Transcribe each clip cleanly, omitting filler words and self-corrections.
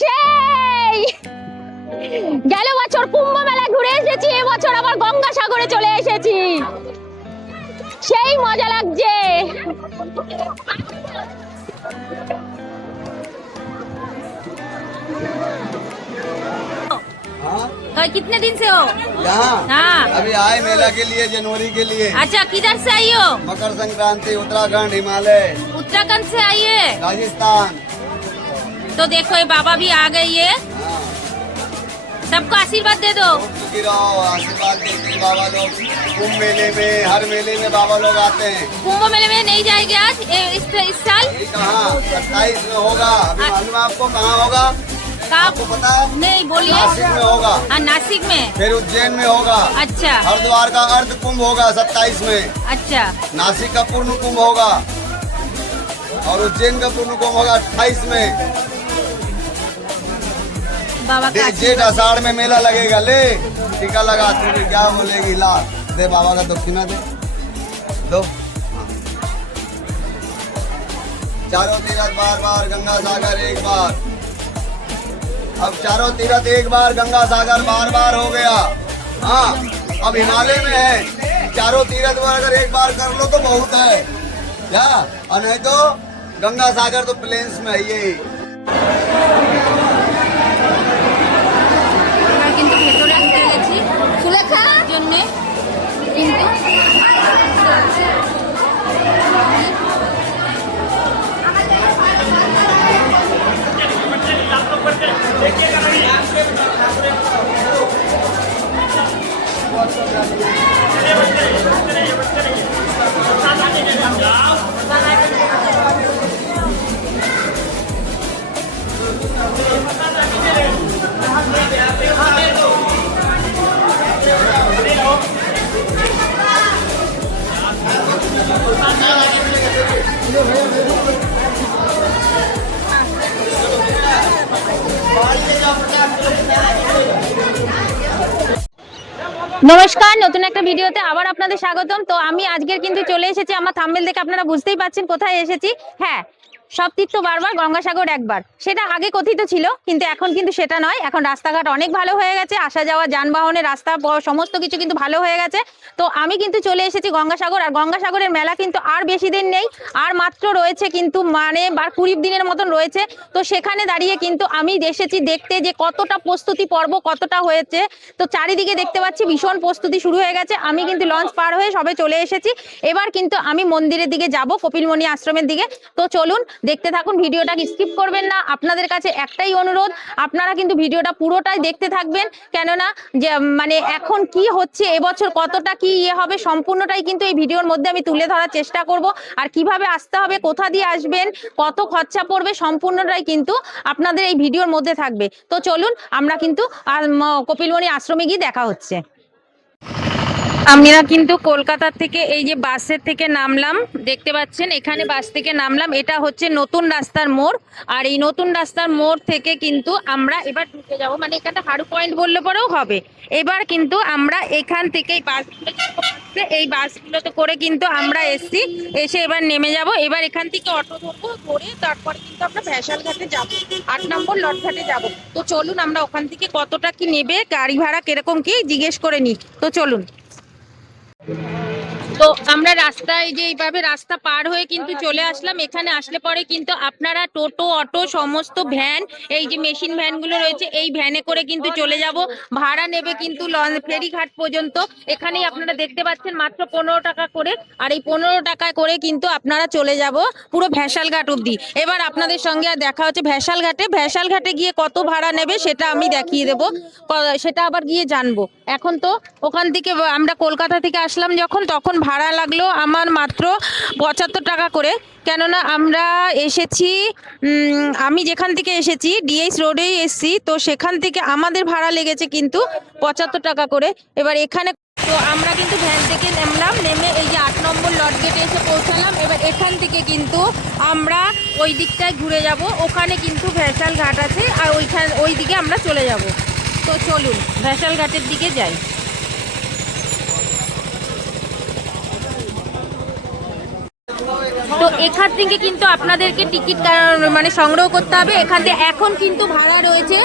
সেই গেল বছর কুম্ভ মেলা ঘুরে এসেছি, এবছর আবার গঙ্গাসাগরে চলে এসেছি, সেই মজা লাগছে। कितने दिन से हो यहाँ? हाँ। अभी आए मेला के लिए, जनवरी के लिए। अच्छा, किधर से आई हो? मकर संक्रांति, उत्तराखंड, हिमालय, उत्तराखंड से आई है। राजस्थान। तो देखो ये बाबा भी आ गई है, हाँ। सबको आशीर्वाद दे दो। सुखी रहो, आशीर्वाद देते हैं बाबा लोग। कुंभ मेले में, हर मेले में बाबा लोग आते हैं। कुंभ मेले में नहीं जाएगी आज इस साल? कहाँ 27 में होगा, अभी मालूम है आपको कहाँ होगा? आपको पता है? नहीं, बोलिए। नासिक में होगा। हाँ, नासिक में। फिर उज्जैन में होगा। अच्छा। हरिद्वार का अर्ध कुंभ होगा 27 में। अच्छा। नासिक का पूर्ण कुंभ होगा और उज्जैन का पूर्ण कुंभ होगा 28 में। बाबा का जेठ आषाढ़ में मेला लगेगा। ले टीका लगा, तू क्या बोलेगी? ला दे बाबा का दक्षिणा दे दो। चारों तीरथ बार बार, गंगा सागर एक बार। अब चारों तीरथ एक बार, गंगा सागर बार बार हो गया। हाँ, अब हिमालय में है। चारों तीरथ बार अगर एक बार कर लो तो बहुत है क्या, और नहीं तो गंगा सागर तो प्लेन्स में है ये। কিন্তু ভেতরে ঢুকে গেছি সুলেখার জন্য, কিন্তু নমস্কার, নতুন একটা ভিডিওতে আবার আপনাদের স্বাগতম। তো আমি আজকের কিন্তু চলে এসেছি, আমার থাম্বনেল দেখে আপনারা বুঝতেই পাচ্ছেন কোথায় এসেছি। হ্যাঁ, সব তীর্থ বারবার, গঙ্গাসাগর একবার, সেটা আগে কথিত ছিল, কিন্তু এখন কিন্তু সেটা নয়। এখন রাস্তাঘাট অনেক ভালো হয়ে গেছে, আসা যাওয়া যানবাহনের রাস্তা সমস্ত কিছু কিন্তু ভালো হয়ে গেছে। তো আমি কিন্তু চলে এসেছি গঙ্গাসাগর, আর গঙ্গাসাগরের মেলা কিন্তু আর বেশি দিন নেই, আর মাত্র রয়েছে কিন্তু মানে 20 দিনের মতন রয়েছে। তো সেখানে দাঁড়িয়ে কিন্তু আমি এসেছি দেখতে যে কতটা প্রস্তুতি পর্ব কতটা হয়েছে। তো চারিদিকে দেখতে পাচ্ছি ভীষণ প্রস্তুতি শুরু হয়ে গেছে। আমি কিন্তু লঞ্চ পার হয়ে সবে চলে এসেছি। এবার কিন্তু আমি মন্দিরের দিকে যাব, কপিলমুনি আশ্রমের দিকে। তো চলুন দেখতে থাকুন, ভিডিওটা স্কিপ করবেন না। আপনাদের কাছে একটাই অনুরোধ, আপনারা কিন্তু ভিডিওটা পুরোটাই দেখতে থাকবেন, কেননা যে মানে এখন কি হচ্ছে, এবছর কতটা কি হবে, সম্পূর্ণটাই কিন্তু এই ভিডিওর মধ্যে আমি তুলে ধরার চেষ্টা করব। আর কিভাবে আসতে হবে, কোথা দিয়ে আসবেন, কত খরচা পড়বে, সম্পূর্ণটাই কিন্তু আপনাদের এই ভিডিওর মধ্যে থাকবে। তো চলুন আমরা কিন্তু কপিলমুনি আশ্রমে গিয়ে দেখা হচ্ছে। আমরা কিন্তু কলকাতা থেকে এই যে বাসের থেকে নামলাম, দেখতে পাচ্ছেন এখানে বাস থেকে নামলাম। এটা হচ্ছে নতুন রাস্তার মোড়, আর এই নতুন রাস্তার মোড় থেকে কিন্তু আমরা এবার ঢুকে যাব, মানে এখানে হারু পয়েন্ট বললে পরেও হবে। এবার কিন্তু আমরা এখান থেকে এই বাসগুলোতে করে কিন্তু আমরা এসে এবার নেমে যাব। এবার এখান থেকে অটো ধরবো, ধরে তারপরে কিন্তু আমরা ভ্যাসাল ঘাটে যাবো, 8 নম্বর লট ঘাটে যাব। তো চলুন আমরা ওখান থেকে কতটা কি নেবে, গাড়ি ভাড়া কিরকম কি জিজ্ঞেস করে নিই। তো চলুন। তো আমরা রাস্তায় যে এইভাবে রাস্তা পার হয়ে কিন্তু চলে আসলাম। এখানে আসলে পরে কিন্তু আপনারা টোটো, অটো, সমস্ত ভ্যান, এই যে মেশিন ভ্যানগুলো রয়েছে, এই ভ্যানে করে কিন্তু চলে যাব। ভাড়া নেবে কিন্তু ফেরিঘাট পর্যন্ত। এখানেই আপনারা দেখতে পাচ্ছেন মাত্র 15 টাকা করে, আর এই 15 টাকা করে কিন্তু আপনারা চলে যাব পুরো ভ্যাসাল ঘাট অব্দি। এবার আপনাদের সঙ্গে দেখা হচ্ছে ভ্যাসাল ঘাটে। ভ্যাসাল ঘাটে গিয়ে কত ভাড়া নেবে সেটা আমি দেখিয়ে দেবো, সেটা আবার গিয়ে জানবো। এখন তো ওখান থেকে আমরা কলকাতা থেকে আসলাম যখন, তখন ভাড়া লাগলো আমার মাত্র 75 টাকা করে, কেননা আমরা এসেছি, আমি যেখান থেকে এসেছি ডিএইচ রোডেই এসেছি, তো সেখান থেকে আমাদের ভাড়া লেগেছে কিন্তু 75 টাকা করে। এবার এখানে তো আমরা কিন্তু ভ্যান থেকে নামলাম, নেমে এই যে 8 নম্বর লট গেটে এসে পৌঁছালাম। এবার এখান থেকে কিন্তু আমরা ওই দিকটায় ঘুরে যাব, ওখানে কিন্তু ভ্যাসাল ঘাট আছে, আর ওই দিকে আমরা চলে যাব। তো চলুন ভ্যাসাল ঘাটের দিকে যাই। তো এখান থেকে কিন্তু আপনাদেরকে টিকিট মানে সংগ্রহ করতে হবে। এখান থেকে এখন কিন্তু ভাড়া রয়েছে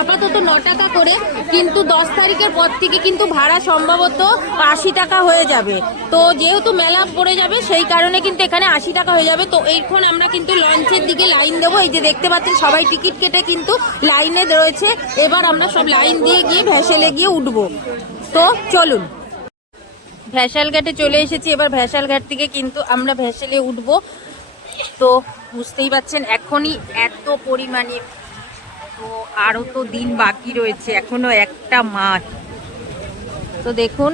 আপাতত 9 টাকা করে, কিন্তু 10 তারিখের পর থেকে কিন্তু ভাড়া সম্ভবত 80 টাকা হয়ে যাবে। তো যেহেতু মেলা পড়ে যাবে সেই কারণে কিন্তু এখানে 80 টাকা হয়ে যাবে। তো এইখন আমরা কিন্তু লঞ্চের দিকে লাইন দেবো। এই যে দেখতে পাচ্ছেন সবাই টিকিট কেটে কিন্তু লাইনে রয়েছে। এবার আমরা সব লাইন দিয়ে গিয়ে ভ্যাসেলে গিয়ে উঠবো। তো চলুন, ভ্যাসাল ঘাটে চলে এসেছি। এবার ভ্যাসাল ঘাট থেকে কিন্তু আমরা ভ্যাসেলে উঠব। তো বুঝতেই পাচ্ছেন এখনই এত পরিমাণে, তো আরও তো দিন বাকি রয়েছে, এখনো একটা মাস। তো দেখুন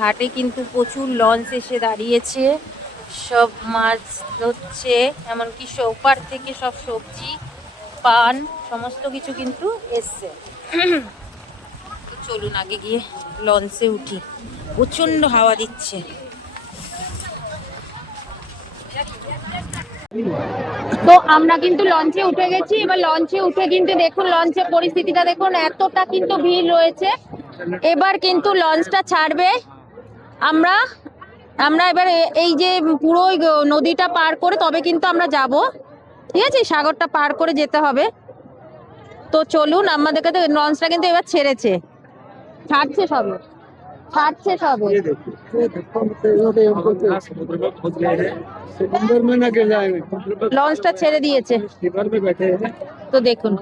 ঘাটে কিন্তু প্রচুর লঞ্চ এসে দাঁড়িয়েছে, সব মাছ হচ্ছে, এমনকি ওপার থেকে সব সবজি পান সমস্ত কিছু কিন্তু এসছে। তো চলুন আগে গিয়ে লঞ্চে উঠি, প্রচন্ড হাওয়া দিচ্ছে। তো আমরা কিন্তু লঞ্চে উঠে গেছি। এবার লঞ্চে উঠে কিন্তু দেখুন লঞ্চের পরিস্থিতিটা দেখুন, এতটা কিন্তু ভিড় রয়েছে। এবার কিন্তু লঞ্চটা ছাড়বে। আমরা এবার এই যে পুরো নদীটা পার করে তবে কিন্তু আমরা যাব, ঠিক আছে, সাগরটা পার করে যেতে হবে। তো চলুন, আমাদের কাছে লঞ্চটা কিন্তু এবার ছেড়েছে, ছাড়ছে সবে, ছাড়ছে সবে। লঞ্চটা ছেড়ে দিয়েছে, তো দেখুন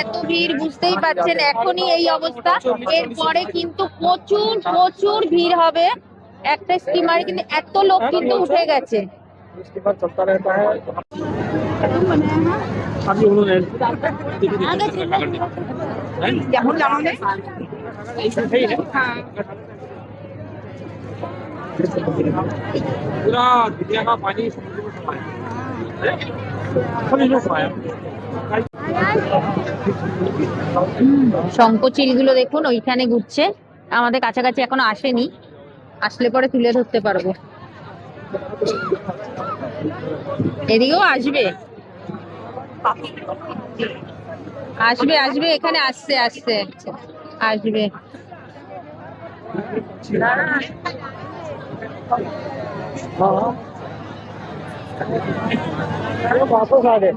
এত ভিড় বুঝতেই পারছেন, এখনই এই অবস্থা। এরপরে কিন্তু প্রচুর প্রচুর ভিড় হবে। একটা স্টিমার কিন্তু এত লোক কিন্তু উঠে গেছে। पूरा दुनिया का पानी समुद्र में समाया है। শঙ্খচিলগুলো দেখুন ওইখানে ঘুরছে, আমাদের কাছাকাছি এখনো আসেনি, আসলে পরে তুলে ধরতে পারবো। এদিকেও আসবে আসবে আসবে, এখানে আসছে আসছে আসবে। वापस आ गए।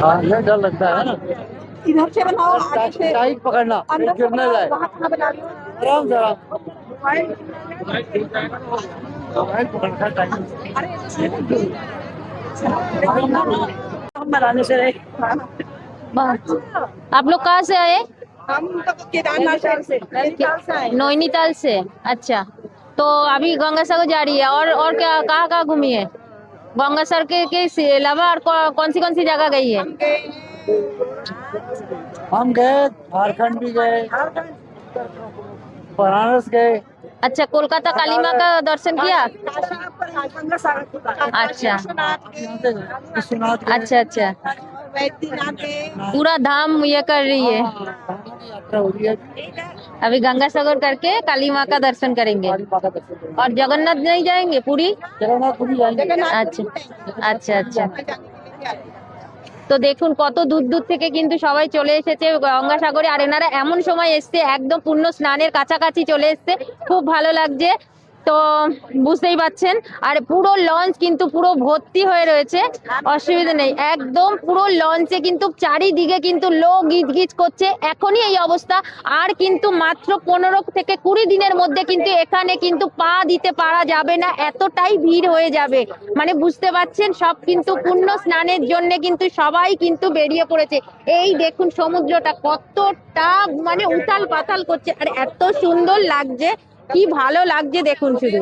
हाँ ये डर लगता है ना, इधर से बनाओ, आगे से टाइट पकड़ना, अंदर से गिरने बनाओ, जाए। वहाँ खाना बना लो। आराम से आराम हम बनाने से रहे। आप लोग कहाँ से आए? हम तो केदारनाथ से नैनीताल से आए। नैनीताल से, अच्छा। तो अभी गंगासागर जा रही है, और क्या कहाँ घूमी है? गंगासागर के अलावा और कौन सी जगह गई है? हम गए झारखंड भी गए, बनारस गए। अच्छा, कोलकाता काली माँ का दर्शन किया? अच्छा विश्वनाथ गए। अच्छा अच्छा, वैद्यनाथ गए। पूरा धाम ये कर रही है। यात्रा हो रही है, अभी गंगासागर करके काली माँ का दर्शन करेंगे। और जगन्नाथ नहीं जाएंगे? पुरी? जगन्नाथपुरी जाएंगे। আচ্ছা আচ্ছা আচ্ছা। তো দেখুন কত দূর দূর থেকে কিন্তু সবাই চলে এসেছে গঙ্গাসাগরে। আর এনারা এমন সময় এসছে একদম পূর্ণ স্নানের কাছাকাছি চলে এসছে, খুব ভালো লাগছে। তো বুঝতেই পাচ্ছেন, আর পুরো লঞ্চ কিন্তু পুরো ভর্তি হয়ে রয়েছে, অসুবিধা নেই একদম। পুরো লঞ্চে কিন্তু চারিদিকে কিন্তু লোক গিজ গিজ করছে, এখনই এই অবস্থা। আর কিন্তু মাত্র 15 থেকে 20 দিনের মধ্যে কিন্তু এখানে কিন্তু পা দিতে পারা যাবে না, এতটাই ভিড় হয়ে যাবে। মানে বুঝতে পারছেন, সব কিন্তু পূর্ণ স্নানের জন্য কিন্তু সবাই কিন্তু বেরিয়ে পড়েছে। এই দেখুন সমুদ্রটা কতটা মানে উথাল পাতাল করছে, আর এত সুন্দর লাগছে, কি ভালো লাগছে দেখুন শুধু।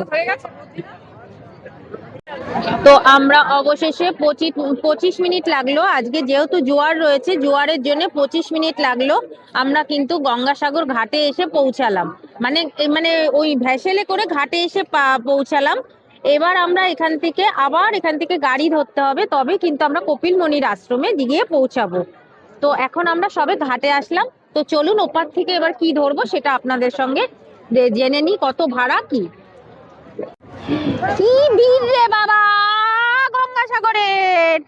তো আমরা অবশেষে 25 মিনিট লাগলো, আজকে যেহেতু জোয়ার রয়েছে, জোয়ারের জন্য 25 মিনিট লাগলো। আমরা কিন্তু গঙ্গাসাগর ঘাটে এসে পৌঁছালাম, মানে ওই ভ্যাসেলে করে ঘাটে এসে পৌঁছালাম। এবার আমরা এখান থেকে গাড়ি ধরতে হবে, তবে কিন্তু আমরা কপিলমুনির আশ্রমে গিয়ে পৌঁছাবো। তো এখন আমরা সবে ঘাটে আসলাম। তো চলুন ওপার থেকে এবার কি ধরবো সেটা আপনাদের সঙ্গে জেনে নিই, কত ভাড়া কি। কি ভিড় রে বাবা গঙ্গাসাগরের।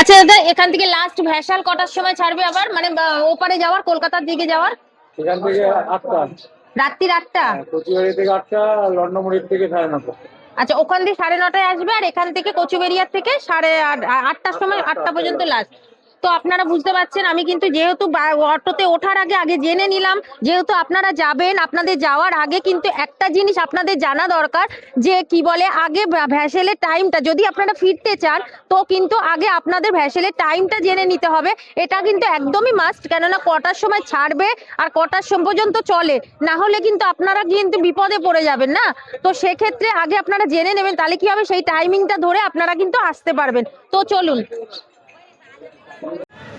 আচ্ছা দাদা, এখান থেকে লাস্ট ভ্যাসাল কটার সময় ছাড়বে আবার, মানে ওপারে যাওয়ার, কলকাতার দিকে যাওয়ার? এখান থেকে 8টা, রাত্রি 8টা? কচুবাড়ি থেকে 8টা, লন্ডনমুড়ির থেকে 9:30। আচ্ছা, ওখান দিয়ে 9:30টায় আসবে, আর এখান থেকে কচুবেড়িয়ার থেকে 8টার সময়, 8টা পর্যন্ত লাস্ট। তো আপনারা বুঝতে পারছেন, আমি কিন্তু যেহেতু অটোতে ওঠার আগে জেনে নিলাম, যেহেতু আপনারা যাবেন, আপনাদের যাওয়ার আগে কিন্তু একটা জিনিস আপনাদের জানা দরকার, যে কি বলে আগে ভ্যাসেলের টাইমটা, যদি আপনারা ফিরতে চান তো কিন্তু আগে আপনাদের ভ্যাসেলের টাইমটা জেনে নিতে হবে। এটা কিন্তু একদমই মাস্ট, কেননা কটার সময় ছাড়বে আর কটার সময় পর্যন্ত চলে, না হলে কিন্তু আপনারা কিন্তু বিপদে পড়ে যাবেন না। তো সেক্ষেত্রে আগে আপনারা জেনে নেবেন, তাহলে কি হবে, সেই টাইমিংটা ধরে আপনারা কিন্তু আসতে পারবেন। তো চলুন,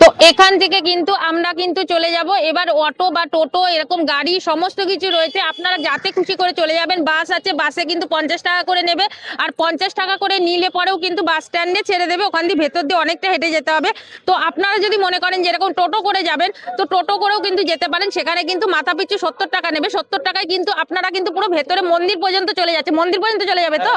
তো এখান থেকে কিন্তু আমরা কিন্তু চলে যাব এবার। অটো বা টোটো এরকম গাড়ি সমস্ত কিছু রয়েছে, আপনারা যাতে খুশি করে চলে যাবেন। বাস আছে, বাসে কিন্তু 50 টাকা করে নেবে, আর 50 টাকা করে নিলে পরেও কিন্তু বাস স্ট্যান্ডে ছেড়ে দেবে, ওখান দিয়ে ভেতর দিয়ে অনেকটা হেঁটে যেতে হবে। তো আপনারা যদি মনে করেন যে এরকম টোটো করে যাবেন, তো টোটো করেও কিন্তু যেতে পারেন, সেখানে কিন্তু মাথা পিছু 70 টাকা নেবে। 70 টাকায় কিন্তু আপনারা কিন্তু পুরো ভেতরে মন্দির পর্যন্ত চলে যাচ্ছে, মন্দির পর্যন্ত চলে যাবে তো।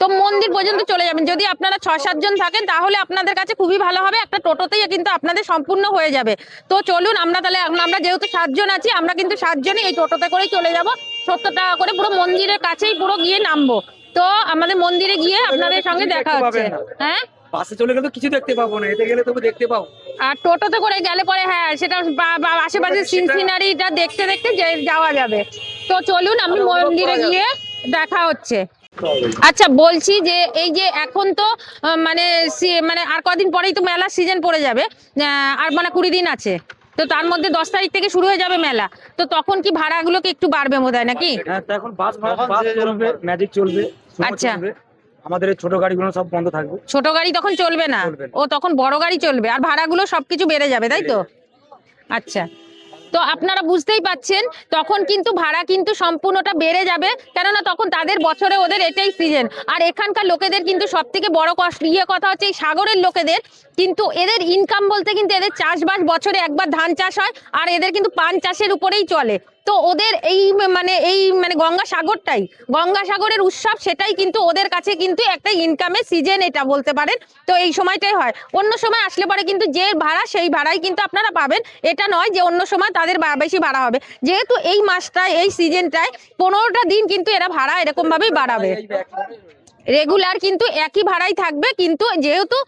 তো মন্দির পর্যন্ত চলে যাবেন। যদি আপনারা 6-7 জন থাকেন তাহলে আপনাদের কাছে খুবই ভালো হবে, একটা টোটোতেই কিন্তু আপনাদের সম্পূর্ণ হয়ে যাবে। তো চলুন, আমরা তাহলে, আমরা যেহেতু 7 জন আছি, আমরা কিন্তু 7 জনই এই টোটোতে করেই চলে যাব। 70 টাকা করে পুরো মন্দিরের কাছেই পুরো গিয়ে নামবো। তো আমাদের মন্দিরে গিয়ে আপনাদের সঙ্গে দেখা হচ্ছে। হ্যাঁ, বাসে চলে গেলে তো কিছু দেখতে পাবো না, এতে গেলে তবু দেখতে পাবো। আর টোটোতে করে গেলে পরে হ্যাঁ, সেটা আশেপাশে সিনারিটা দেখতে দেখতে যাওয়া যাবে। তো চলুন, আমি মন্দিরে গিয়ে দেখা হচ্ছে। আচ্ছা, বলছি যে এই যে এখন তো মানে মানে আর কদিন পরেই তো মেলার সিজন পড়ে যাবে, আর মানে 20 দিন আছে, তো তার মধ্যে 10 তারিখ থেকে শুরু হয়ে যাবে মেলা। তো তখন কি ভাড়াগুলো কি একটু বাড়বে বোধহয় নাকি? হ্যাঁ, এখন বাস চলবে, ম্যাজিক চলবে। আচ্ছা, আমাদের এই ছোট গাড়িগুলো সব বন্ধ থাকবে। ছোট গাড়ি তখন চলবে না, ও তখন বড় গাড়ি চলবে, আর ভাড়াগুলো সবকিছু বেড়ে যাবে, তাই তো? আচ্ছা, তো আপনারা বুঝতেই পাচ্ছেন, তখন কিন্তু ভাড়া কিন্তু সম্পূর্ণটা বেড়ে যাবে, কেননা তখন তাদের বছরে ওদের এটাই সিজন। আর এখানকার লোকেদের কিন্তু সব থেকে বড় কথা হচ্ছে, এই সাগরের লোকেদের কিন্তু এদের ইনকাম বলতে কিন্তু এদের চাষবাস, বছরে একবার ধান চাষ হয়, আর এদের কিন্তু পান চাষের উপরেই চলে। তো ওদের এই মানে গঙ্গাসাগরের উৎসব, সেটাই কিন্তু ওদের কাছে কিন্তু একটা ইনকামের সিজন, এটা বলতে পারেন। তো এই সময়টাই হয়, অন্য সময় আসলে পরে কিন্তু যে ভাড়া সেই ভাড়াই কিন্তু আপনারা পাবেন, এটা নয় যে অন্য সময় তাদের বেশি ভাড়া হবে। যেহেতু এই মাসটায়, এই সিজনটায় 15টা দিন কিন্তু এরা ভাড়া এরকম ভাবেই বাড়াবে, রেগুলার কিন্তু একই ভাড়াই থাকবে, কিন্তু যেহেতু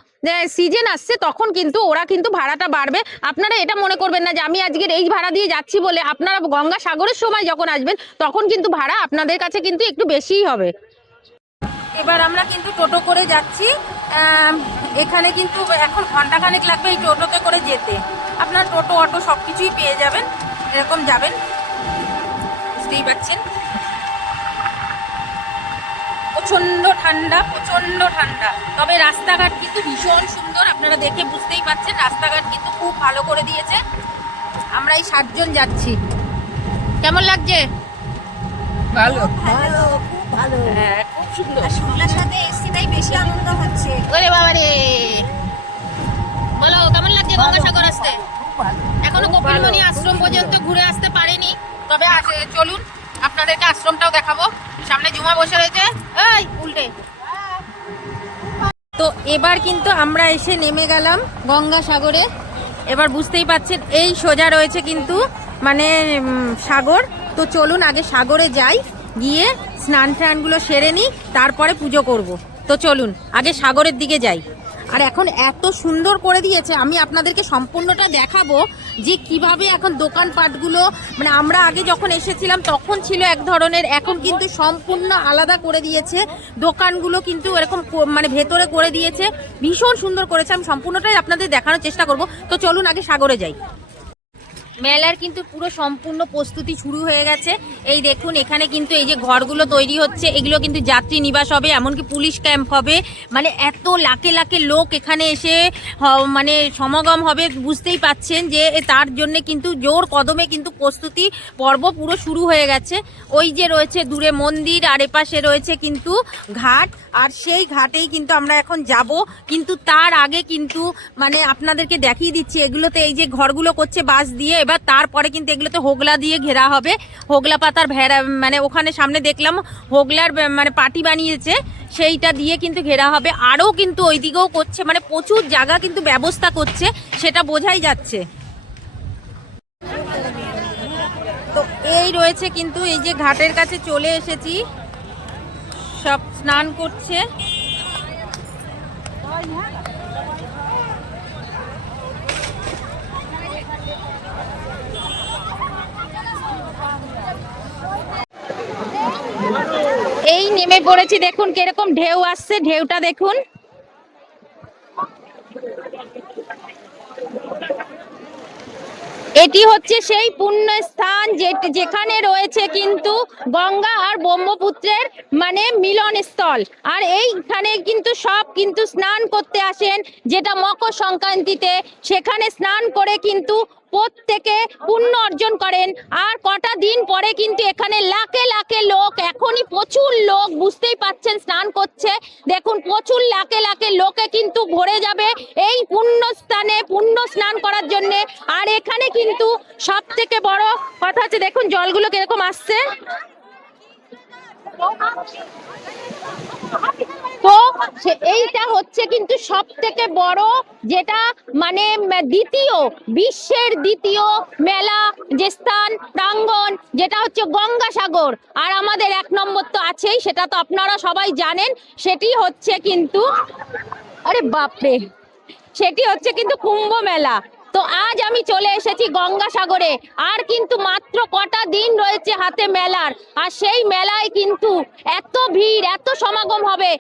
সিজন আসছে তখন কিন্তু ওরা কিন্তু ভাড়াটা বাড়বে। আপনারা এটা মনে করবেন না যে আমি আজকের এই ভাড়া দিয়ে যাচ্ছি বলে, আপনারা গঙ্গাসাগরের সময় যখন আসবেন তখন কিন্তু ভাড়া আপনাদের কাছে কিন্তু একটু বেশিই হবে। এবার আমরা কিন্তু টোটো করে যাচ্ছি, এখানে কিন্তু এখন ঘন্টাখানেক লাগবে এই টোটোতে করে যেতে। আপনার টোটো অটো সব কিছুই পেয়ে যাবেন, এরকম যাবেন, বুঝতেই পারছেন। প্রচন্ড ঠান্ডা, তবে রাস্তাঘাট কিন্তু ভীষণ সুন্দর, আপনারা দেখে বুঝতেই পাচ্ছেন, রাস্তাঘাট কিন্তু খুব ভালো করে দিয়েছে। আমরা এই 7 জন যাচ্ছি, কেমন লাগছে? ভালো, খুব ভালো, হ্যাঁ, খুব সুন্দর। শুক্লার সাথে এসছি তাই বেশি আনন্দ হচ্ছে। ওরে বাবা রে, বলো কেমন লাগছে গঙ্গাসাগর আসতে? এখনো কপিলমণি আশ্রম পর্যন্ত ঘুরে আসতে পারিনি, তবে চলুন আপনাদেরকে আশ্রমটাও দেখাবো। সামনে জুমা বসে রয়েছে, এই উল্টে। তো এবার কিন্তু আমরা এসে নেমে গেলাম গঙ্গাসাগরে। এবার বুঝতেই পাচ্ছেন, এই সোজা রয়েছে কিন্তু মানে সাগর। তো চলুন আগে সাগরে যাই, গিয়ে স্নান টানগুলো সেরে নিই, তারপরে পুজো করব। তো চলুন আগে সাগরের দিকে যাই। আর এখন এত সুন্দর করে দিয়েছে, আমি আপনাদেরকে সম্পূর্ণটা দেখাবো যে কিভাবে এখন দোকানপাটগুলো, মানে আমরা আগে যখন এসেছিলাম তখন ছিল এক ধরনের, এখন কিন্তু সম্পূর্ণ আলাদা করে দিয়েছে। দোকানগুলো কিন্তু এরকম মানে ভেতরে করে দিয়েছে, ভীষণ সুন্দর করেছে। আমি সম্পূর্ণটাই আপনাদের দেখানোর চেষ্টা করব। তো চলুন আগে সাগরে যাই। মেলার কিন্তু পুরো সম্পূর্ণ প্রস্তুতি শুরু হয়ে গেছে। এই দেখুন, এখানে কিন্তু এই যে ঘরগুলো তৈরি হচ্ছে, এগুলো কিন্তু যাত্রী নিবাস হবে, এমনকি পুলিশ ক্যাম্প হবে। মানে এত লাখে লাখে লোক এখানে এসে মানে সমাগম হবে, বুঝতেই পাচ্ছেন যে তার জন্য কিন্তু জোর কদমে কিন্তু প্রস্তুতি পর্ব পুরো শুরু হয়ে গেছে। ওই যে রয়েছে দূরে মন্দির, আর এপাশে রয়েছে কিন্তু ঘাট, আর সেই ঘাটেই কিন্তু আমরা এখন যাব। কিন্তু তার আগে কিন্তু মানে আপনাদেরকে দেখিয়ে দিচ্ছি, এগুলোতে এই যে ঘরগুলো করছে বাঁশ দিয়ে, এবার তারপরে কিন্তু এগুলোতে হোগলা দিয়ে ঘেরা হবে, হোগলা পাতার ভেড়া, মানে ওখানে সামনে দেখলাম হোগলার মানে পাটি বানিয়েছে, সেইটা দিয়ে কিন্তু ঘেরা হবে। আরও কিন্তু ওইদিকেও করছে, মানে প্রচুর জায়গা কিন্তু ব্যবস্থা করছে, সেটা বোঝাই যাচ্ছে। তো এই রয়েছে কিন্তু, এই যে ঘাটের কাছে চলে এসেছি, সব স্নান করছে। এই নেমে পড়েছি, দেখুন কিরকম ঢেউ আসছে, ঢেউটা দেখুন। এটি হচ্ছে সেই পুণ্য স্থান যেখানে রয়েছে কিন্তু গঙ্গা আর ব্রহ্মপুত্রের মানে মিলন স্থল। আর এইখানে কিন্তু সব কিন্তু স্নান করতে আসেন, যেটা মকর সংক্রান্তিতে, সেখানে স্নান করে কিন্তু প্রত্যেকে পুণ্য অর্জন করেন। আর কটা দিন পরে কিন্তু এখানে লাখে লাখে লোক, এখনই প্রচুর লোক, বুঝতেই পাচ্ছেন স্নান করছে, দেখুন প্রচুর লাখে লাখে লোকে কিন্তু ভরে যাবে এই পুণ্য স্থানে পুণ্য স্নান করার জন্য। আর এখানে কিন্তু সব থেকে বড় কথা হচ্ছে, দেখুন জলগুলো কিরকম আসছে। তো এইটা হচ্ছে কিন্তু সব থেকে বড়, যেটা মানে বিশ্বের দ্বিতীয় মেলা যে স্থান প্রাঙ্গণ, যেটা হচ্ছে গঙ্গাসাগর। আর আমাদের 1 নম্বর তো আছেই, সেটা তো আপনারা সবাই জানেন, সেটি হচ্ছে কিন্তু, আরে বাপরে, সেটি হচ্ছে কিন্তু কুম্ভ মেলা। তো আজ আমি চলে এসেছি গঙ্গাসাগরে, আর কিন্তু মাত্র কটা দিন রয়েছে হাতে মেলার, আর সেই মেলায় কিন্তু এত ভিড়, এত সমাগম হবে,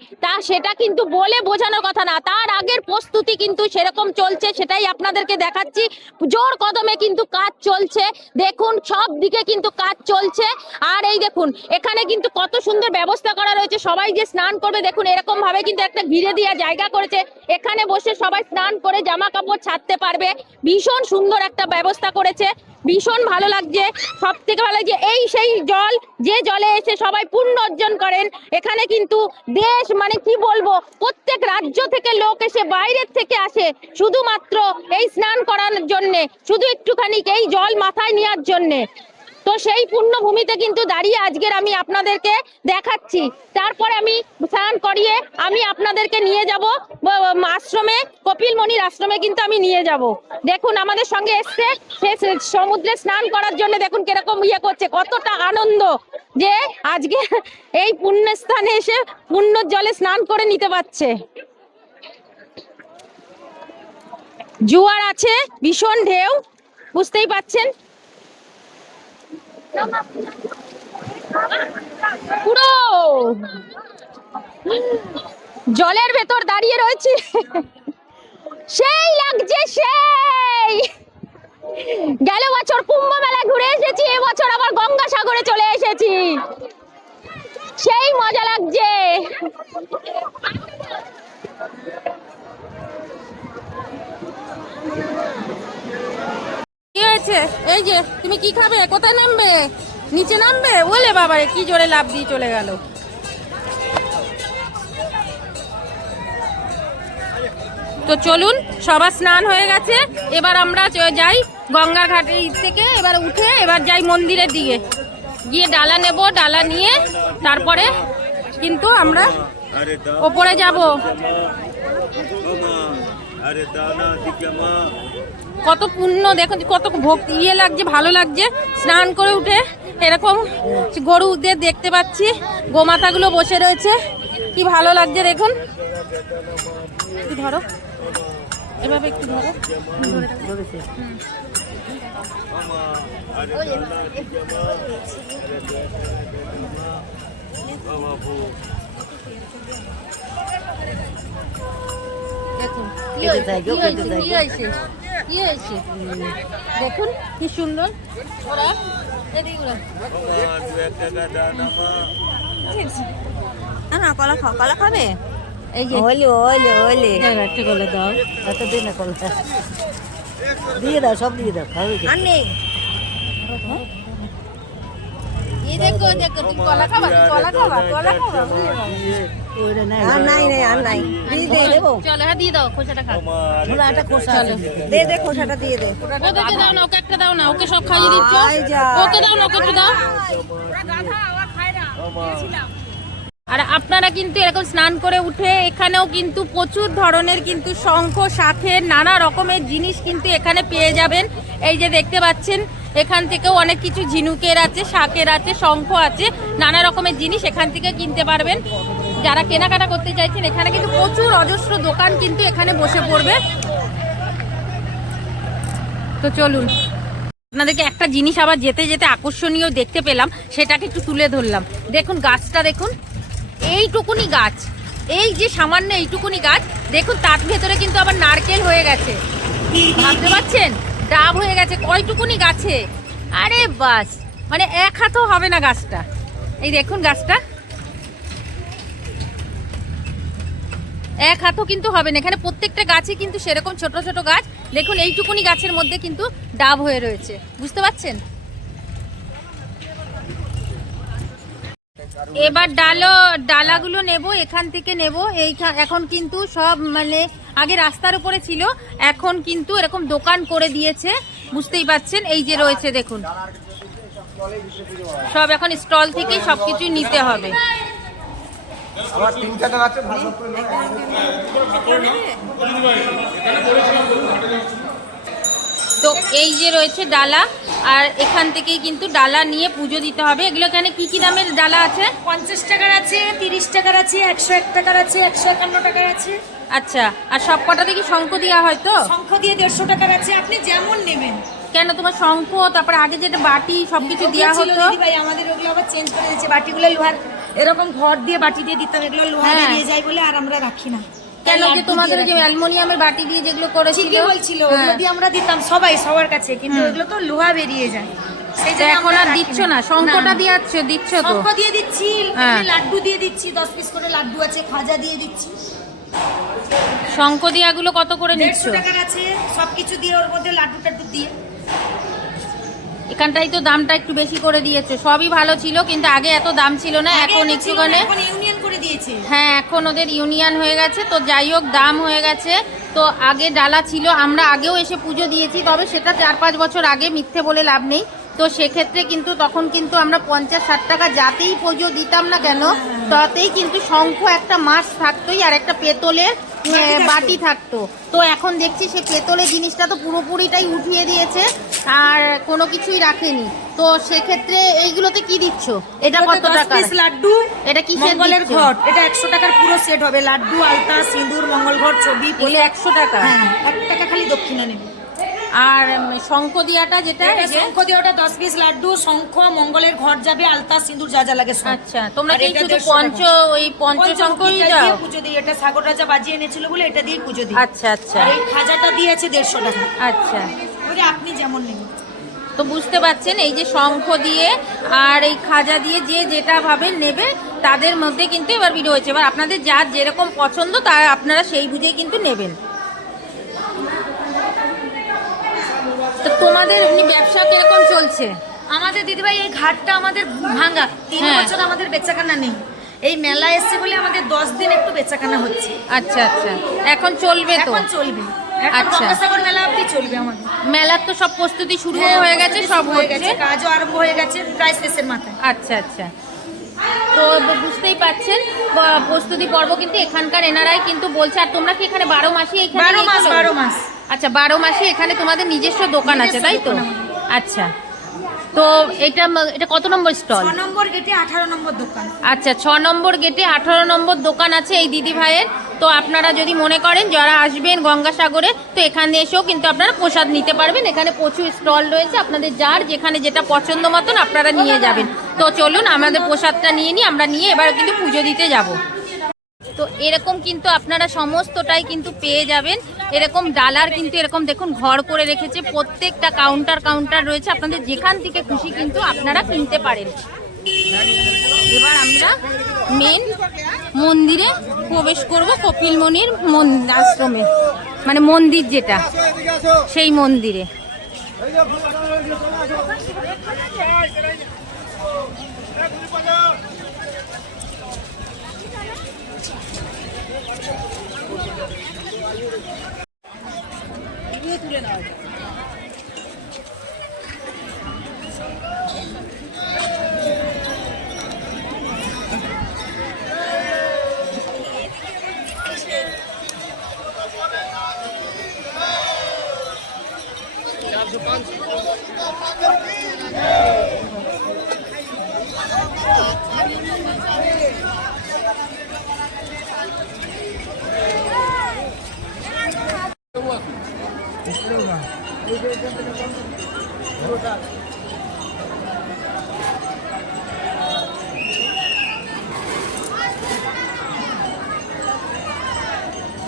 সেটা কিন্তু বলে বোঝানোর কথা না। তার আগের প্রস্তুতি কিন্তু সেরকম চলছে, সেটাই আপনাদেরকে দেখাচ্ছি। জোর কদমে কিন্তু কাজ চলছে, দেখুন সব দিকে কিন্তু কাজ চলছে। আর এই দেখুন এখানে কিন্তু কত সুন্দর ব্যবস্থা করা রয়েছে, সবাই যে স্নান করবে, দেখুন এরকম ভাবে কিন্তু একটা ঘিরে দেওয়া জায়গা করেছে, এখানে বসে সবাই স্নান করে জামা কাপড় ছাড়তে পারবে। ভীষণ সুন্দর একটা ব্যবস্থা করেছে, ভীষণ ভালো লাগছে। সব থেকে ভালো লাগছে এই সেই জল, যে জলে এসে সবাই পুণ্য অর্জন করেন। এখানে কিন্তু দেশ মানে কি বলবো, প্রত্যেক রাজ্য থেকে লোক এসে, বাইরের থেকে আসে শুধুমাত্র এই স্নান করানোর জন্যে, শুধু একটুখানি এই জল মাথায় নেওয়ার জন্যে। তো সেই পুণ্যভূমিতে কিন্তু দাঁড়িয়ে আজকের আমি আপনাদেরকে দেখাচ্ছি। তারপরে আমি স্নান করিয়ে আমি আপনাদেরকে নিয়ে যাব আশ্রমে, কপিল মুনির আশ্রমে কিন্তু আমি নিয়ে যাব। দেখুন আমাদের সঙ্গে এসছে, সে সমুদ্রে স্নান করার জন্য, দেখুন কিরকম করছে, কতটা আনন্দ যে আজকে এই পুণ্যস্থানে এসে পুণ্য জলে স্নান করে নিতে পারছে। জোয়ার আছে, ভীষণ ঢেউ, বুঝতেই পাচ্ছেন। পুরো জলের ভেতর দাঁড়িয়ে রয়েছি, সেই লাগছে, সেই গেল বছর কুম্ভ মেলা ঘুরে এসেছি, এবছর আবার গঙ্গাসাগরে চলে এসেছি, সেই মজা লাগছে। কি হয়েছে? এই যে তুমি কি খাবে, কোথায় নামবে? নিচে নামবে? বলে বাবারে কি জোরে লাফ দিয়ে চলে গেল। তো চলুন, সবার স্নান হয়ে গেছে, এবার আমরা যাই গঙ্গার ঘাটে থেকে, এবার উঠে এবার যাই মন্দিরের দিকে, গিয়ে ডালা নেব, ডালা নিয়ে তারপরে কিন্তু আমরা ওপরে যাব। কত পুণ্য, দেখো কত ভক্তি লাগছে, ভালো লাগছে স্নান করে উঠে। এরকম গরুদের দেখতে পাচ্ছি, গোমাতাগুলো বসে রয়েছে, কি ভালো লাগছে দেখুন। একটু ধরো, এভাবে একটু ধরো, দেখুন দেখুন কি সুন্দর ওরা, না কলা খাও, কলা খাবে? এই যে ওলে ওলে ওলে একটা কলা দাও, এত দিন না কলা দিয়ে দাও, সব দিয়ে দাও, খাবে কি? আর নেই এই দেখো দেখো তুমি কলা খাবা আর নাই আর নাই দিয়ে দেবো চলো হ্যাঁ দিয়ে দাও খোসাটা খাও ওরা একটা খোসা দে খোসাটা দিয়ে দে ওকে দাও না ওকে একটা দাও না ওকে সব খাইয়ে দিচ্ছ ওকে দাও না ওকে একটু দাও আর আপনারা কিন্তু এরকম স্নান করে উঠে এখানেও কিন্তু প্রচুর ধরনের কিন্তু শঙ্খ শাঁখের নানা রকমের জিনিস কিন্তু এখানে পেয়ে যাবেন। এই যে দেখতে পাচ্ছেন এখান থেকেও অনেক কিছু ঝিনুকের আছে, শাঁখের আছে, শঙ্খ আছে, নানা রকমের জিনিস এখান থেকে কিনতে পারবেন। যারা কেনাকাটা করতে চাইছেন এখানে কিন্তু প্রচুর অজস্র দোকান কিন্তু এখানে বসে পড়বে। তো চলুন আপনাদেরকে একটা জিনিস আবার যেতে যেতে আকর্ষণীয় দেখতে পেলাম, সেটাকে একটু তুলে ধরলাম। দেখুন গাছটা দেখুন, এইটুকুনি গাছ, এই যে সামান্য এইটুকুনি গাছ দেখুন, তার ভেতরে কিন্তু আবার নারকেল হয়ে গেছে, ভাবতে পারছেন? ডাব হয়ে গেছে কয়টুকুনি গাছে, আরে বাস মানে এক হাতও হবে না গাছটা। এই দেখুন গাছটা এক হাতও কিন্তু হবে না, এখানে প্রত্যেকটা গাছে কিন্তু সেরকম ছোট ছোট গাছ। দেখুন এইটুকুনি গাছের মধ্যে কিন্তু ডাব হয়ে রয়েছে, বুঝতে পারছেন? এবার ডালাগুলো নেব, এখান থেকে নেব। এখন কিন্তু সব মানে আগে রাস্তার উপরে ছিল, এখন কিন্তু এরকম দোকান করে দিয়েছে, বুঝতেই পাচ্ছেন। এই যে রয়েছে দেখুন, সব এখন স্টল থেকেই সবকিছু নিতে হবে। তো এই যে রয়েছে ডালা, আর এখান থেকেই কিন্তু ডালা নিয়ে পুজো দিতে হবে। এগুলো এখানে কি কি দামের ডালা আছে? 50 টাকার আছে, 30 টাকার আছে, 101 টাকার আছে, 151 টাকার আছে। আচ্ছা, আর সব কটাতে কি শঙ্খ দেওয়া হয়? তো শঙ্খ দিয়ে 150 টাকার আছে, আপনি যেমন নেবেন। কেন তোমার শঙ্খ, তারপরে আগে যেটা বাটি সবকিছু দেওয়া হতো, ভাই আমাদের ওগুলো আবার চেঞ্জ করে দিয়েছে। বাটিগুলো লোহার, এরকম ঘর দিয়ে বাটি দিয়ে দিতাম, এগুলো লোহা বেরিয়ে যায় বলে আর আমরা রাখি না। কেন যে তোমাদের যে অ্যালুমিনিয়ামের বাটি দিয়ে যেগুলো করেছিল, ঠিকই বলছিল, ওগুলো দিয়ে আমরা দিতাম সবার কাছে, কিন্তু ওগুলো তো লোহা বেরিয়ে যায়, সেই জন্য এখন আর দিচ্ছ না। শঙ্খটা দিচ্ছ তো? শঙ্খ দিয়ে দিচ্ছি, লাড্ডু দিয়ে দিচ্ছি, 10 পিস করে লাড্ডু আছে, খাজা দিয়ে দিচ্ছি। শঙ্খ দিয়াগুলো কত করে নিচ্ছ? 150 টাকার আছে, সবকিছু দিয়ে ওর মধ্যে লাড্ডু টাড্ডু দিয়ে। এখানটাই তো দামটা একটু বেশি করে দিয়েছে। সবই ভালো ছিল, কিন্তু আগে এত দাম ছিল না, এখন একটুখানি ইউনিয়ন করে দিয়েছে। হ্যাঁ, এখন ওদের ইউনিয়ন হয়ে গেছে, তো যাই হোক দাম হয়ে গেছে। তো আগে ডালা ছিল, আমরা আগেও এসে পুজো দিয়েছি, তবে সেটা 4-5 বছর আগে, মিথ্যে বলে লাভ নেই। তো সেক্ষেত্রে কিন্তু তখন কিন্তু আমরা 50-60 টাকা যাতেই পুজো দিতাম না কেন, তাতেই কিন্তু শঙ্খ একটা মাছ থাকতোই, আর একটা পেতলের বাটি থাকতো। তো এখন দেখছি সে পেতলের জিনিসটা তো পুরোপুরিটাই উঠিয়ে দিয়েছে, আর কোনো কিছুই রাখেনি। তো সেক্ষেত্রে এইগুলোতে কি দিচ্ছ? এটা কত টাকা? লাড্ডু, এটা কি মঙ্গলের ঘট, এটা 100 টাকার পুরো সেট হবে। লাড্ডু, আলতা, সিঁদুর, মঙ্গল ঘট, ছবি বলে 100 টাকা। হ্যাঁ, 1 টাকা খালি দক্ষিণা নেবে। আর শঙ্খ দিয়াটা যেটা, শঙ্খ দিয়ে ওটা 10 পিস লাড্ডু, শঙ্খ, মঙ্গলের ঘট যাবে, আলতা, সিঁদুর যা যা লাগে সব। আচ্ছা, তোমরা কি শুধু পঞ্চ শঙ্খই দাও? পুজো দিই, এটা সাগর রাজা বাজিয়ে এনেছিল বলে এটা দিয়ে পুজো দিই। আচ্ছা আচ্ছা, আর এই খাজাটা দিয়েছে 150 টাকা। আচ্ছা, ওরে আপনি যেমন নেবেন। তো বুঝতে পারছেন, এই যে শঙ্খ দিয়ে আর এই খাজা দিয়ে যে যেটা ভাবে নেবে তাদের মধ্যে কিন্তু এবার ভিড় হয়েছে। এবার আপনাদের যার যেরকম পছন্দ তা আপনারা সেই বুঝেই কিন্তু নেবেন। তো তোমাদের এমনি ব্যবসা কিরকম চলছে? আমাদের দিদিভাই এই ঘাটটা আমাদের ভাঙা, 3 বছর আমাদের বেচাকেনা নেই। এই মেলা এসছে বলে আমাদের 10 দিন একটু বেচাকেনা হচ্ছে। আচ্ছা আচ্ছা, এখন চলবে তো? এখন চলবে, আচ্ছা, গঙ্গাসাগর মেলা অবধি চলবে আমাদের। মেলার তো সব প্রস্তুতি শুরু হয়ে গেছে, সব হয়ে গেছে, কাজও আরম্ভ হয়ে গেছে, প্রায় শেষের মাথায়। আচ্ছা আচ্ছা, তো বুঝতেই পাচ্ছেন প্রস্তুতি পর্ব কিন্তু এখানকার এনারাই কিন্তু বলছে। আর তোমরা কি এখানে 12 মাসই এখানে? 12 মাস। আচ্ছা, 12 মাসই এখানে তোমাদের নিজস্ব দোকান আছে, তাই তো? আচ্ছা, তো এটা কত নম্বর স্টল? 6 নম্বর গেটে 18 নম্বর দোকান। আচ্ছা, 6 নম্বর গেটে 18 নম্বর দোকান আছে এই দিদি ভাইয়ের। তো আপনারা যদি মনে করেন যারা আসবেন গঙ্গাসাগরে, তো এখানে এসেও কিন্তু আপনারা প্রসাদ নিতে পারবেন। এখানে প্রচুর স্টল রয়েছে, আপনাদের যার যেখানে যেটা পছন্দ মতন আপনারা নিয়ে যাবেন। তো চলুন আমাদের প্রসাদটা নিয়ে নিই, আমরা নিয়ে এবার কিন্তু পুজো দিতে যাব। তো এরকম কিন্তু আপনারা সমস্তটাই কিন্তু পেয়ে যাবেন। এরকম ডালার কিন্তু এরকম দেখুন ঘর করে রেখেছে, প্রত্যেকটা কাউন্টার রয়েছে, আপনাদের যেখান থেকে খুশি কিন্তু আপনারা কিনতে পারেন। এবার আমরা মেন মন্দিরে প্রবেশ করব, কপিল মুনির আশ্রমে, মানে মন্দির যেটা, সেই মন্দিরে।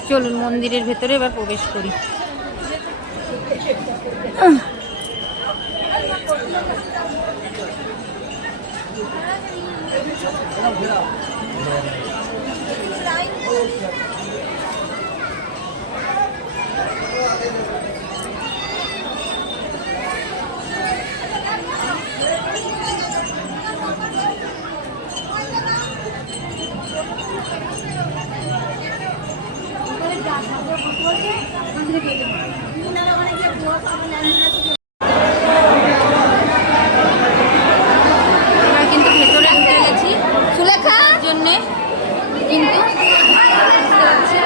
চলুন মন্দিরের ভেতরে এবার প্রবেশ করি। আমরা কিন্তু ভেতরে ঢুকে গেছি সুলেখার জন্যে, কিন্তু বুঝতে পারছি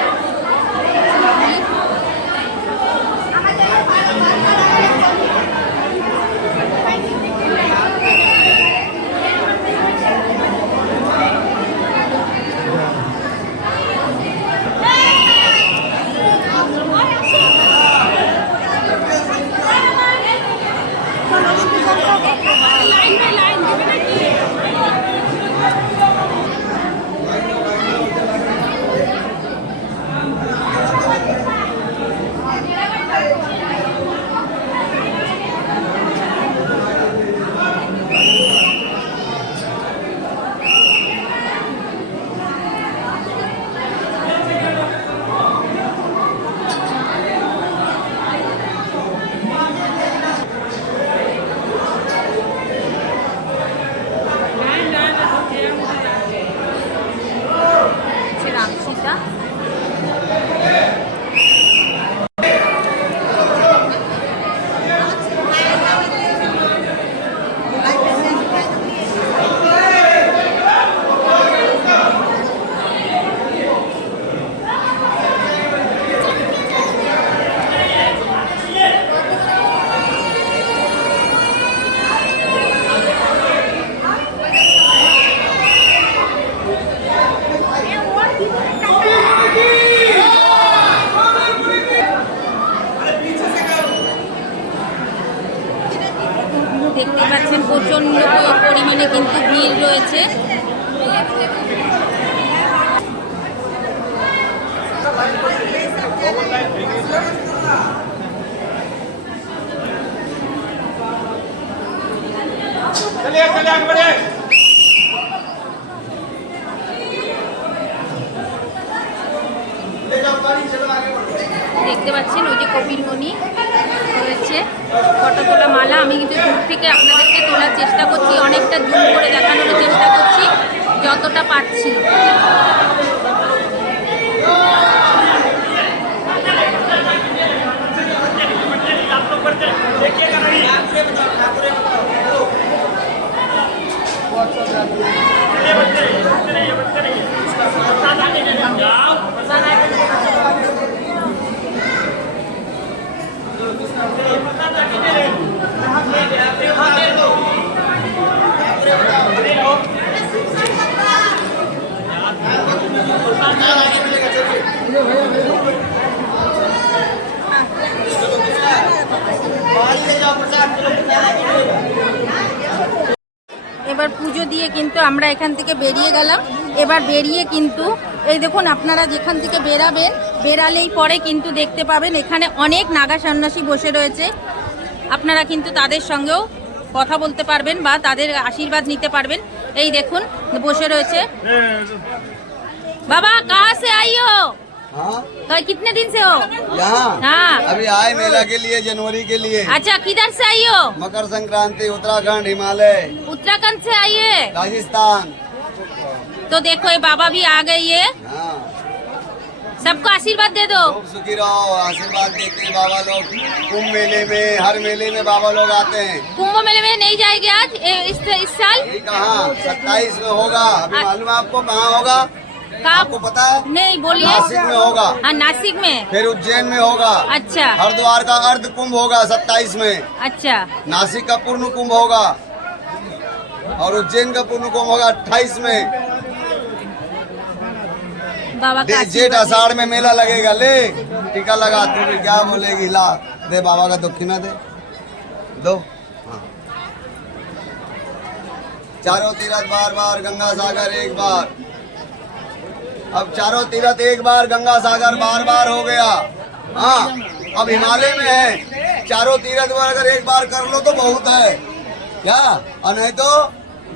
রাম সীতা। দেখতে পাচ্ছেন প্রচন্ড পরিমাণে কিন্তু ভিড় রয়েছে। দেখতে পাচ্ছেন ওই যে কপিলমণি রয়েছে, ফটো তোলা মালা। আমি কিন্তু দূর থেকে আপনাদেরকে তোলার চেষ্টা করছি, অনেকটা জুম করে দেখানোর চেষ্টা করছি যতটা পাচ্ছি। এবার পুজো দিয়ে কিন্তু আমরা এখান থেকে বেরিয়ে গেলাম। এবার বেরিয়ে কিন্তু এই দেখুন, আপনারা যেখান থেকে বেরাবেন, বেরালেই পরে কিন্তু দেখতে পাবেন এখানে অনেক নাগা সন্ন্যাসী বসে রয়েছে। আপনারা কিন্তু তাদের সঙ্গেও কথা বলতে পারবেন বা তাদের আশীর্বাদ নিতে পারবেন। এই দেখুন বসে রয়েছে। বাবা কাহা সে আইয়ো? हाँ तो कितने दिन से हो यहाँ हाँ अभी आए मेला के लिए, जनवरी के लिए। अच्छा किधर से आई हो मकर संक्रांति, उत्तराखंड, हिमालय, उत्तराखंड से आई है राजस्थान। तो देखो ये बाबा भी आ गई है हाँ सबको आशीर्वाद दे दो खूब सुखी रहो, आशीर्वाद देते हैं बाबा लोग। कुंभ मेले में, हर मेले में बाबा लोग आते हैं। कुंभ मेले में नहीं जाएगी आज इस साल ये कहाँ 27 में होगा, अभी मालूम है आपको कहाँ होगा? कहाँ? आपको पता है? नहीं बोलिए नासिक में होगा, हाँ नासिक में फिर उज्जैन में होगा, अच्छा हरिद्वार का अर्ध कुंभ होगा 27 में, अच्छा नासिक का पूर्ण कुंभ होगा और उज्जैन का पूर्ण कुंभ होगा 28 में। बाबा का जेठ आषाढ़ में मेला लगेगा। ले टीका लगा, तू भी क्या बोलेगी? ला दे बाबा का दक्षिणा दे दो। हाँ। चारों तीरथ बार बार, गंगा सागर एक बार। अब चारों तीरथ एक बार, गंगा सागर बार बार हो गया। हाँ अब हिमालय में है, चारों तीरथ बार अगर एक बार कर लो तो बहुत है क्या, और नहीं तो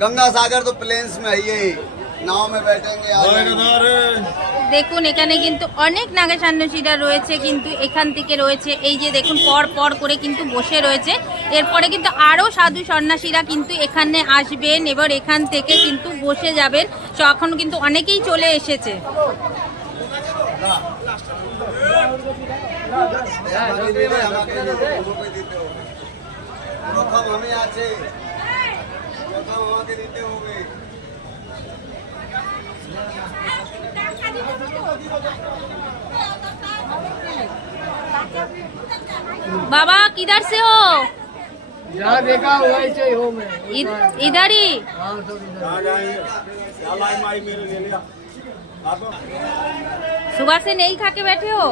गंगा सागर तो प्लेन्स में है, ये नाव में बैठेंगे आ जाएंगे। দেখুন এখানে কিন্তু অনেক নাগা সন্ন্যাসীরা রয়েছে, কিন্তু এখান থেকে রয়েছে এই যে দেখুন পর পর করে কিন্তু বসে রয়েছে। এরপরে কিন্তু আরও সাধু সন্ন্যাসীরা কিন্তু এখানে আসবেন, এবার এখান থেকে কিন্তু বসে যাবেন। এখন কিন্তু অনেকেই চলে এসেছে। প্রথম আমি আছে, প্রথম আমাকে দিতে হবে। बाबा किधर से हो? जहाँ देखा वही से हो मैं। इधर ही। हाँ सब इधर। सुबह से नहीं खा के बैठे हो?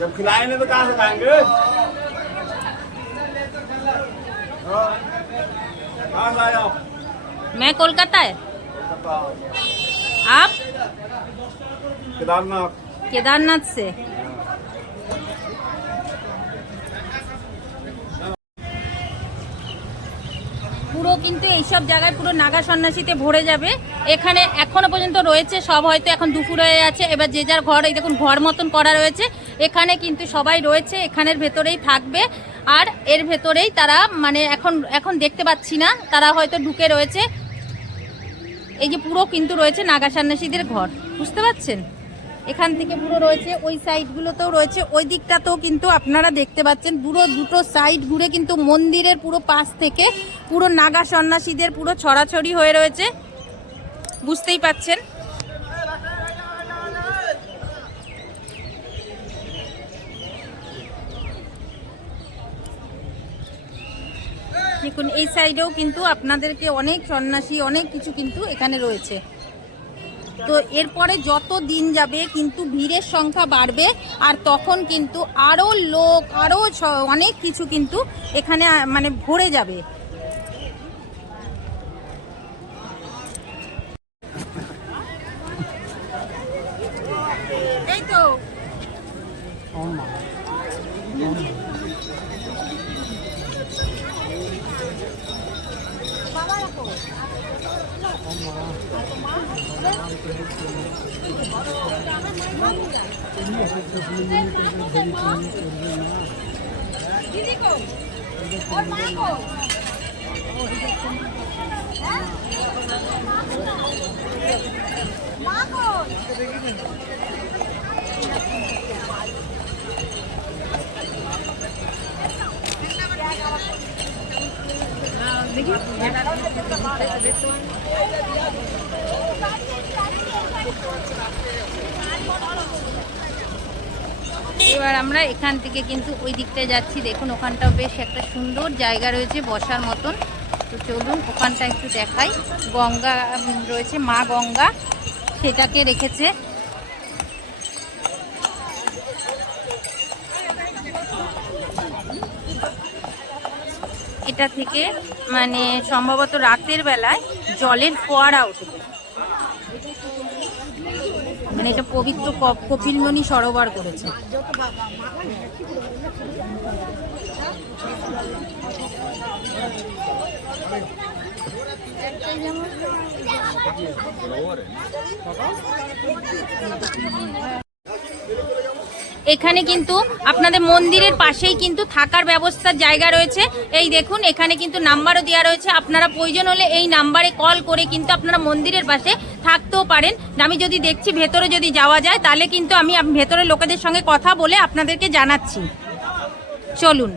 जब खिलाएंगे तो कहाँ से खाएंगे? कहाँ से आए आप? मैं कोलकाता है। आप? केदारनाथ। केदारनाथ से। পুরো কিন্তু এইসব জায়গায় পুরো নাগা সন্ন্যাসীতে ভরে যাবে। এখানে এখনো পর্যন্ত রয়েছে সব, হয়তো এখন দুপুর হয়ে আছে, এবার যে যার ঘর, এই দেখুন ঘর মতন করা রয়েছে। এখানে কিন্তু সবাই রয়েছে, এখানের ভেতরেই থাকবে। আর এর ভেতরেই তারা মানে এখন দেখতে পাচ্ছি না, তারা হয়তো ঢুকে রয়েছে। এই যে পুরো কিন্তু রয়েছে নাগা সন্ন্যাসীদের ঘর, বুঝতে পারছেন? এখান থেকে পুরো রয়েছে, ওই সাইডগুলোতেও রয়েছে, ওই দিকটাতেও কিন্তু আপনারা দেখতে পাচ্ছেন। পুরো দুটো সাইড ঘুরে কিন্তু মন্দিরের পুরো পাশ থেকে পুরো নাগা সন্ন্যাসীদের পুরো ছড়াছড়ি হয়ে রয়েছে, বুঝতেই পাচ্ছেন। দেখুন এই সাইডেও কিন্তু আপনাদেরকে অনেক সন্ন্যাসী, অনেক কিছু কিন্তু এখানে রয়েছে। তো এরপরে যত দিন যাবে কিন্তু ভিড়ের সংখ্যা বাড়বে, আর তখন কিন্তু আরও লোক, আরও অনেক কিছু কিন্তু এখানে মানে ভরে যাবে। এই তো दीदी को और माँ को माँ को এবার আমরা এখান থেকে কিন্তু ওই দিকটায় যাচ্ছি। দেখুন ওখানটাও বেশ একটা সুন্দর জায়গা রয়েছে বসার মতন। তো চলুন ওখানটা একটু দেখাই। গঙ্গা রয়েছে, মা গঙ্গা সেটাকে রেখেছে। এটা থেকে মানে সম্ভবত রাতের বেলায় জলের ফোয়ারা ওঠে, মানে এটা পবিত্র কপিলমুনি সরোবর করেছে। এখানে কিন্তু আপনাদের মন্দিরের পাশেই কিন্তু থাকার ব্যবস্থার জায়গা রয়েছে। এই দেখুন এখানে কিন্তু নাম্বারও দেওয়া রয়েছে, আপনারা প্রয়োজন হলে এই নাম্বারে কল করে কিন্তু আপনারা মন্দিরের পাশে থাকতেও পারেন। আমি যদি দেখছি ভেতরে যদি যাওয়া যায় তাহলে কিন্তু আমি ভেতরের লোকেদের সঙ্গে কথা বলে আপনাদেরকে জানাচ্ছি। চলুন।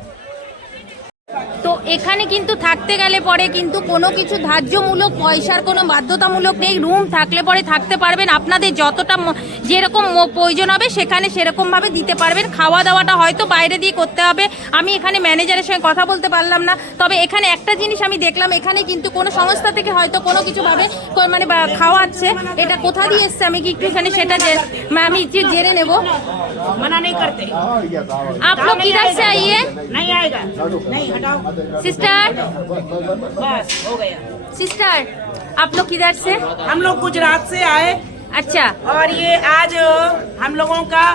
তো এখানে কিন্তু থাকতে গেলে পরে কিন্তু কোনো কিছু ধার্যমূলক পয়সার কোনো বাধ্যতামূলক নেই। রুম থাকলে পরে থাকতে পারবেন, আপনাদের যতটা যেরকম প্রয়োজন হবে সেখানে সেরকমভাবে দিতে পারবেন। খাওয়া দাওয়াটা হয়তো বাইরে দিয়ে করতে হবে, আমি এখানে ম্যানেজারের সঙ্গে কথা বলতে পারলাম না। তবে এখানে একটা জিনিস আমি দেখলাম, এখানে কিন্তু কোনো সংস্থা থেকে হয়তো কোনো কিছুভাবে মানে খাওয়াচ্ছে। এটা কোথা দিয়ে এসছে আমি কি একটুখানি সেটা আমি জেনে নেব। मना नहीं करते, आप लोग किधर से आइए? नहीं आएगा, नहीं हटाओ, सिस्टर, बस हो गया। सिस्टर आप लोग किधर से? हम लोग गुजरात से आए अच्छा और ये आज हम लोगों का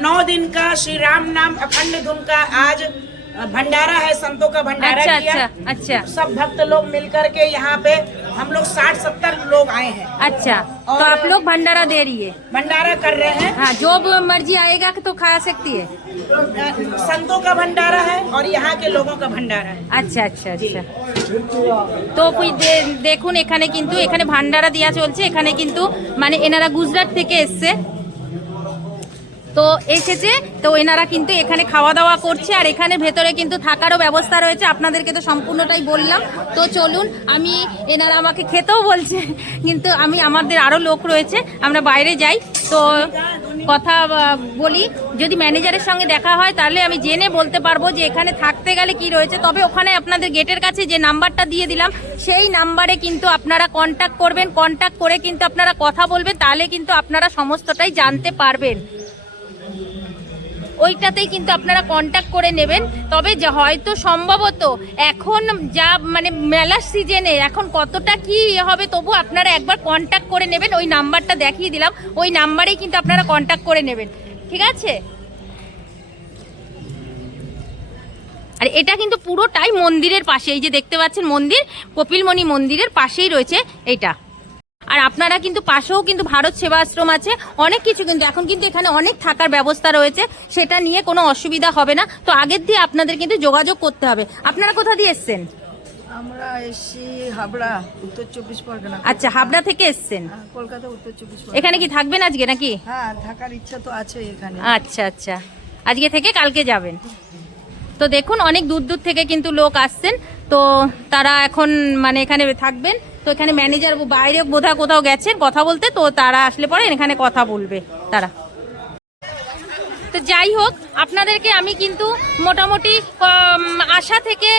9 दिन का श्री राम नाम अखंड धुन का आज भंडारा है, संतों का भंडारा अच्छा किया। अच्छा अच्छा सब भक्त लोग मिलकर के यहाँ पे हम लोग 60-70 लोग आए हैं, अच्छा। तो आप लोग भंडारा दे रही है? भंडारा कर रहे हैं। हाँ, जो मर्जी आएगा तो खा सकती है। संतों का भंडारा है और यहाँ के लोगों का भंडारा है। আচ্ছা আচ্ছা আচ্ছা। তো দেখুন এখানে কিন্তু এখানে ভান্ডারা দেওয়া চলছে। এখানে কিন্তু মানে এনারা গুজরাট থেকে এসছে, তো এসেছে, তো এনারা কিন্তু এখানে খাওয়া দাওয়া করছে আর এখানে ভেতরে কিন্তু থাকারও ব্যবস্থা রয়েছে। আপনাদেরকে তো সম্পূর্ণটাই বললাম। তো চলুন, আমি এনারা আমাকে খেতেও বলছে, কিন্তু আমি আমাদের আরও লোক রয়েছে, আমরা বাইরে যাই তো কথা বলি। যদি ম্যানেজারের সঙ্গে দেখা হয় তাহলে আমি জেনে বলতে পারবো যে এখানে থাকতে গেলে কি রয়েছে। তবে ওখানে আপনাদের গেটের কাছে যে নাম্বারটা দিয়ে দিলাম সেই নাম্বারে কিন্তু আপনারা কন্ট্যাক্ট করবেন, কন্ট্যাক্ট করে কিন্তু আপনারা কথা বলবেন, তাহলে কিন্তু আপনারা সমস্তটাই জানতে পারবেন। ওইটাতেই কিন্তু আপনারা কন্ট্যাক্ট করে নেবেন। তবে যে হয়তো সম্ভবত এখন যা মানে মেলার সিজনে এখন কতটা কি হবে, তবু আপনারা একবার কন্ট্যাক্ট করে নেবেন। ওই নাম্বারটা দেখিয়ে দিলাম, ওই নাম্বারেই কিন্তু আপনারা কন্ট্যাক্ট করে নেবেন, ঠিক আছে? আর এটা কিন্তু পুরোটাই মন্দিরের পাশে, এই যে দেখতে পাচ্ছেন মন্দির, কপিলমণি মন্দিরের পাশেই রয়েছে এইটা। আর আপনারা কিন্তু পাশেও কিন্তু ভারত সেবা আশ্রম আছে, অনেক কিছু কিন্তু এখন কিন্তু এখানে অনেক থাকার ব্যবস্থা রয়েছে, সেটা নিয়ে কোনো অসুবিধা হবে না। তো আগের দিয়ে আপনাদের কিন্তু যোগাযোগ করতে হবে। আপনারা কোথা দিয়ে এসছেন? আমরা এসছি হাবড়া, উত্তর 24 পরগনা। আচ্ছা, হাবড়া থেকে এসছেন? কলকাতা, উত্তর 24 পরগনা। এখানে কি থাকবেন আজকে নাকি? হ্যাঁ, থাকার ইচ্ছা তো আছে এখানে। আচ্ছা আচ্ছা, আজকে থেকে কালকে যাবেন। তো দেখুন অনেক দূর দূর থেকে কিন্তু লোক আসছেন, তো তারা এখন মানে এখানে থাকবেন। তো এখানে ম্যানেজার বাইরে বোধহয় কোথাও গেছেন কথা বলতে, তো তারা আসলে পরে এখানে কথা বলবে তারা। তো যাই হোক, আপনাদেরকে আমি কিন্তু মোটামুটি আশা থেকে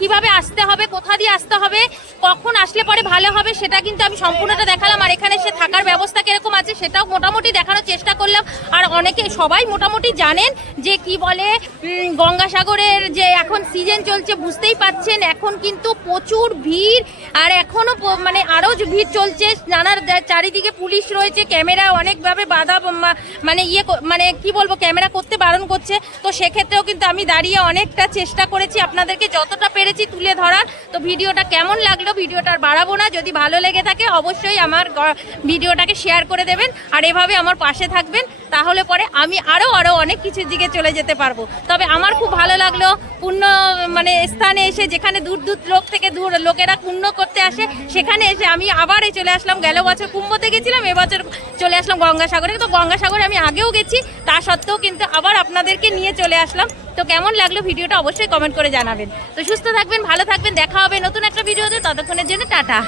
কিভাবে আসতে হবে, কোথা দিয়ে আসতে হবে, কখন আসলে পরে ভালো হবে সেটা কিন্তু আমি সম্পূর্ণটা দেখালাম। আর এখানে সে থাকার ব্যবস্থা কিরকম আছে সেটাও মোটামুটি দেখানোর চেষ্টা করলাম। আর অনেকে সবাই মোটামুটি জানেন যে কি বলে গঙ্গাসাগরের যে এখন সিজন চলছে, বুঝতেই পাচ্ছেন এখন কিন্তু প্রচুর ভিড়। আর এখনও মানে আরও ভিড় চলছে, নানা চারিদিকে পুলিশ রয়েছে, ক্যামেরা অনেকভাবে বাধা মানে মানে কি বলবো ক্যামেরা করতে বারণ করছে। তো সেক্ষেত্রেও কিন্তু আমি দাঁড়িয়ে অনেকটা চেষ্টা করেছি আপনাদেরকে যতটা পেরেছি তুলে ধরার। তো ভিডিওটা কেমন লাগলো, ভিডিওটা আর বাড়াবো না। যদি ভালো লেগে থাকে অবশ্যই আমার ভিডিওটাকে শেয়ার করে দেবেন আর এভাবে আমার পাশে থাকবেন, তাহলে পরে আমি আরও অনেক কিছুর দিকে চলে যেতে পারবো। তবে আমার খুব ভালো লাগলো পুণ্য মানে স্থানে এসে, যেখানে দূর দূর লোক থেকে দূর লোকেরা পুণ্য করতে আসে, সেখানে এসে আমি আবার চলে আসলাম। গেল বছর কুম্ভতে গেছিলাম, এবছর চলে আসলাম গঙ্গাসাগরে। তো গঙ্গাসাগরে আমি আগেও গেছি, তা সত্ত্বেও কিন্তু আবার আপনাদেরকে নিয়ে চলে আসলাম। তো কেমন লাগলো ভিডিওটা অবশ্যই কমেন্ট করে জানাবেন। তো সুস্থ থাকবেন, ভালো থাকবেন, দেখা হবে নতুন একটা ভিডিওতে। ততক্ষণের জন্য টাটা।